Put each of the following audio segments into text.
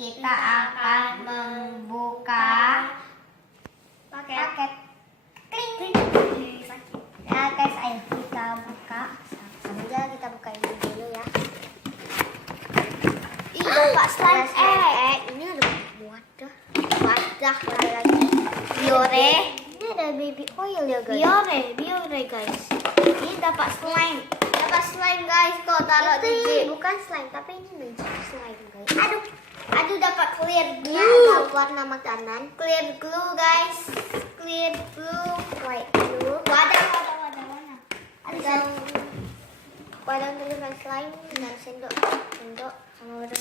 kita akan membuka paket. Kling. Ya guys, ayo kita buka. Sambil kita buka ini dulu ya. Buka slime egg. Ini ada wadah lagi. Biore. Ini ada baby oil ya guys. Biore guys. Ini dapat slime. Guys, kok taruh di Itu bukan slime tapi ini magic slime guys. Aduh dapat clear glue. Ada warna makanan. Clear glue guys. Clear glue. White blue. Wadah. Ada wadah tulisan slime dan sendok sama wadah.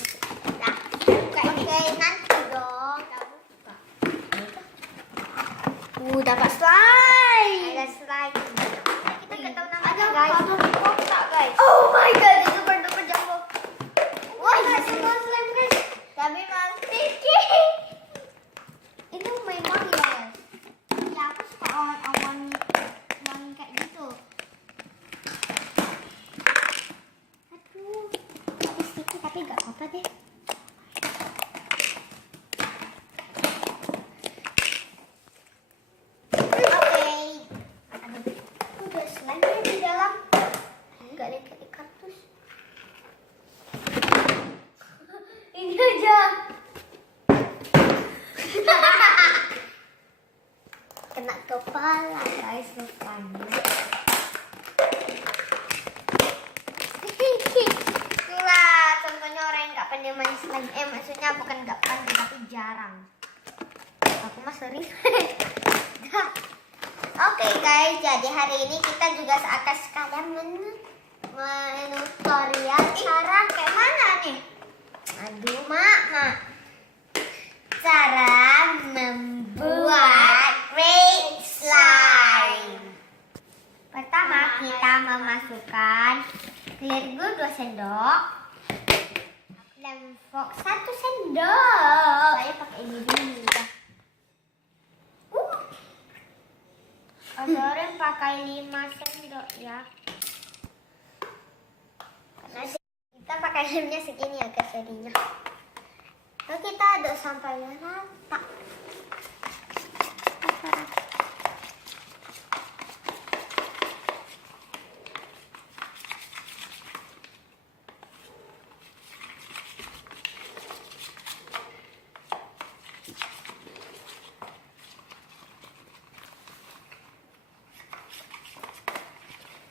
Nah, buka ini. Oke, nanti dong. Kita buka. Dapat slime. Ada slime. Kita nggak tahu namanya Ada guys. kotak guys. Oh my god, itu super duper jumbo. Wah, Guys, semua slime guys. Tapi sticky. Itu memang ya. Ya aku suka awan kayak gitu. Aduh, tapi sticky tapi nggak apa-apa deh. Oke. Udah slime di dalam. Nggak lihat kayak kaktus. Ini aja. Kena kepala guys rupanya. Itulah contohnya orang yang nggak pandai main slime. Maksudnya bukan nggak pandai tapi jarang. Aku mah sering. Oke guys, jadi hari ini kita juga akan sekalian menutorial cara kayak mana nih? Aduh mak. Cara membuat great slime. Pertama kita memasukkan clear glue 2 sendok, lem fox 1 sendok. Saya pakai ini dulu. Ada orang pakai 5 sendok ya. Karena kita pakai lemnya segini ya guys jadinya. Lalu kita aduk sampai rata.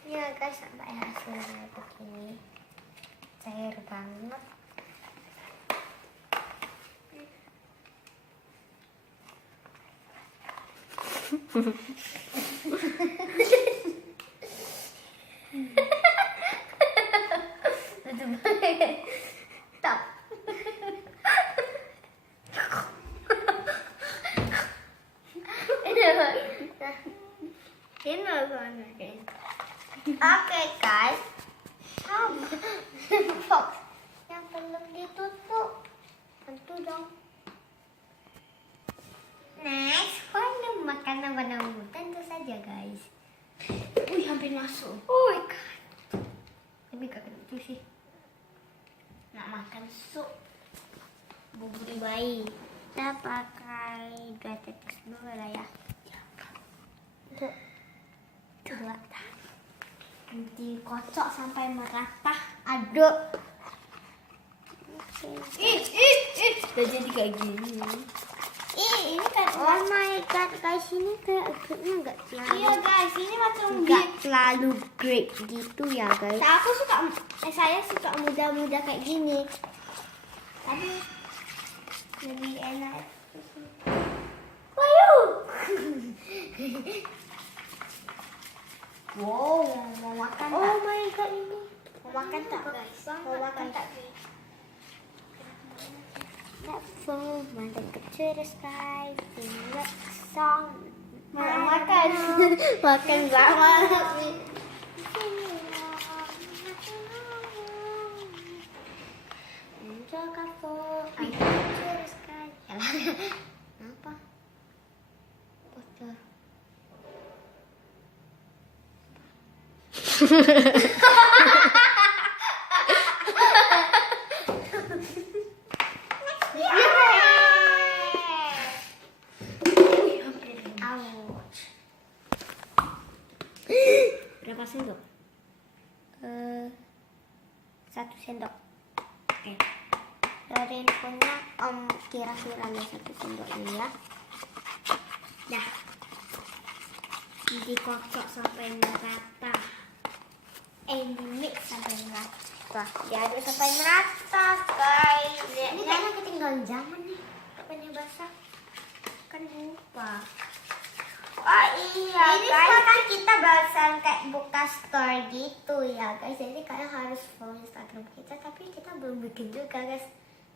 Ya guys, sampai hasilnya begini. Cair banget. Stop. Ini mana guys? Oke guys, box yang belum ditutup, tentu dong. Next, kalau makanan warna ungu, tentu saja guys. Wih, hampir masuk. Oh my god, tapi gak lucu sih. Nak makan sup. Bubur bayi. Kita pakai Gatex dulu lah ya. Coba. Nanti kocok sampai merata. Aduk. Udah jadi kayak gini. Ini kan, oh my god guys, ini kayak agaknya nggak terlalu. Iya guys, ini macam Nggak terlalu great gitu ya guys. saya suka muda-muda kayak gini. Tapi lebih enak. Wayu. Wow, mau makan Oh tak? my god ini. Mau makan tak guys? Mau makan tak? Let's go, mantap kecurus guys. Let's song. Mau makan. Makan banget. Jaga po. Ay, kecurus guys. Apa? Bocor. Berapa sendok? 1 sendok. Oke. Dorin punya kira-kira 1 sendok ini ya. Dah. Dikocok sampai merata. Mix sampai merata. Diaduk sampai merata, guys. Ini kayaknya ketinggalan zaman nih. Kapan basah? Kan lupa. Oh iya, ini guys. Kan kita bahasan kayak buka store gitu ya, guys. Jadi kalian harus follow Instagram kita, tapi kita belum bikin juga, guys.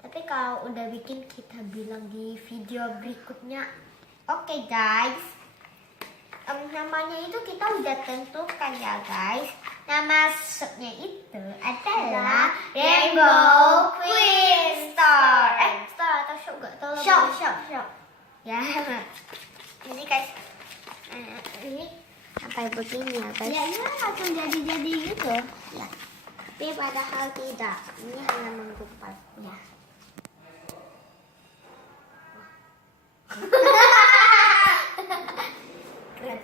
Tapi kalau udah bikin kita bilang di video berikutnya. Oke, guys. Namanya itu kita udah tentukan ya, guys. Nama supnya itu adalah Rainbow Queen Store. Store atau shop gak tahu. Shop. Ya. Ini guys. Ini sampai begini ya, guys. Ya, ini langsung jadi gitu. Ya. Tapi padahal tidak. Ini hanya menggumpal. Ya.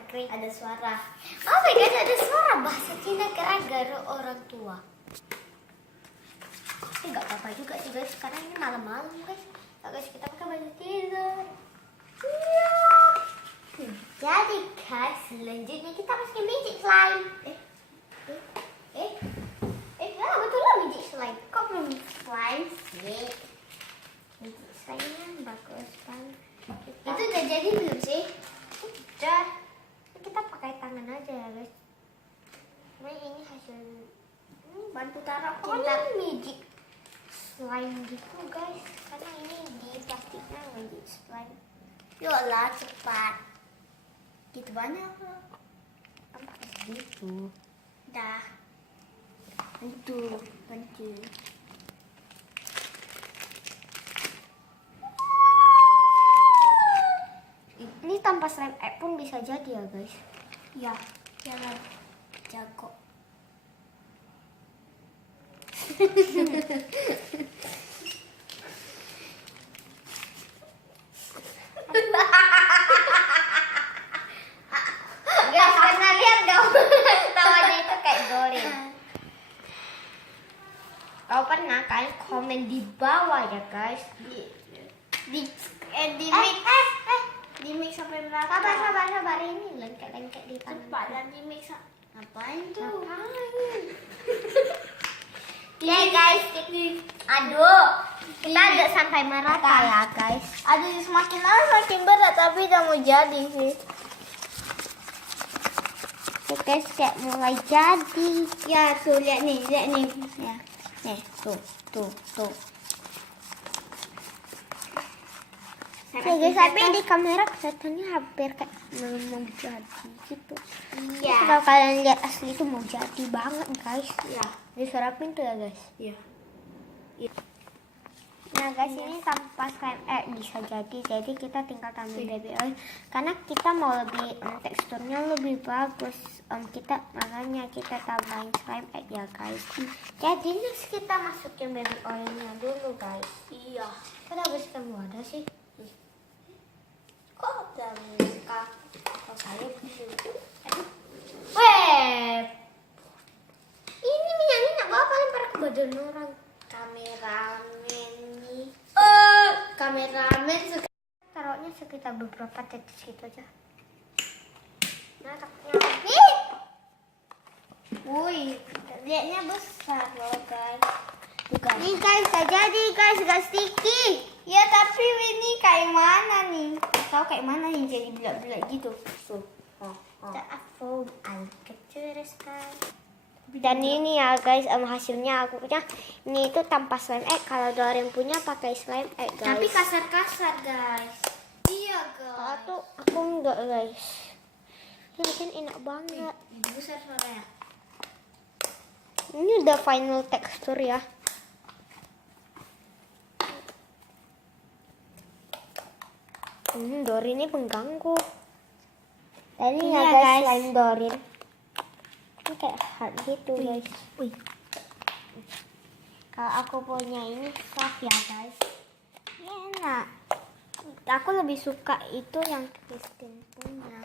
Krik ada suara. Oh my god, ada suara bahasa Cina gara-gara orang tua. Tapi nggak apa-apa juga sih, guys. Karena ini malam-malam, guys. Nah, guys, kita pakai baju tidur. Iya. Jadi guys, selanjutnya kita masukin magic slime. Betul lah magic slime. Kok belum slime sih? Magic slime-nya bagus kan. Itu udah jadi belum sih? Udah. Kita pakai tangan aja ya, guys. Nah, ini hasil Bantu taruh pokoknya magic slime gitu, guys. Karena ini di plastiknya magic slime. Yolah, cepat. Gitu banyak loh. Apa gitu? Dah. Bantu. Ini tanpa slime egg pun bisa jadi ya, guys. Ya, jangan jago. Guys, pernah lihat gak? Tawanya itu kayak Dorin. Kalau pernah, kalian komen di bawah ya, guys. Di mix sampai merata. Sabar. Ini lengket-lengket di tangan. Cepat dan di mix. Ngapain tuh? Ya, guys. Aduk. Kita aduk sampai merata ya, guys. Aduh, semakin lama semakin berat, tapi udah mau jadi sih. Oke, guys, kayak mulai jadi. Ya, tuh lihat nih. Ya. Nih, tuh. Oke, guys, tapi di kamera kelihatannya hampir kayak belum mau jadi gitu. Iya. Kalau kalian lihat asli itu mau jadi banget, guys. Ya. Diserapin tuh ya, guys. Iya. Nah, guys, ini tanpa slime egg bisa jadi kita tinggal tambah baby oil karena kita mau lebih teksturnya lebih bagus. Makanya kita tambahin slime egg ya, guys. Jadi next kita masukin baby oilnya dulu, guys. Iya. Kan habis kamu ada sih. Kok udah mereka? Kalau saya belum. Weh, ini minyaknya nggak apa-apa lempar ke badan orang. Kameramen nih. Kameramen suka. Taruhnya sekitar beberapa detik gitu aja. Nah, takutnya nih. Wih, lihatnya besar loh, guys. Bukan. Nih, guys, gak jadi, guys, gak sticky. Ya, tapi ini kayak mana nih? Tahu kayak mana nih jadi bulat-bulat gitu. Tuh. Aku kecil sekali. Dan ini ya, guys, hasilnya aku punya ini itu tanpa slime egg. Kalau Dorin punya pakai slime egg, guys. Tapi kasar-kasar, guys. Iya, Kalau guys. tuh aku enggak, guys. Ini kan enak banget. Besar suaranya. Ini udah final tekstur ya. Dorin ini pengganggu. Dan ini Iya, ya, guys, guys. slime Dorin. Ini kayak hard gitu, guys. Wih. Kalau aku punya ini soft ya, guys. Ini enak. Aku lebih suka itu yang Christine punya.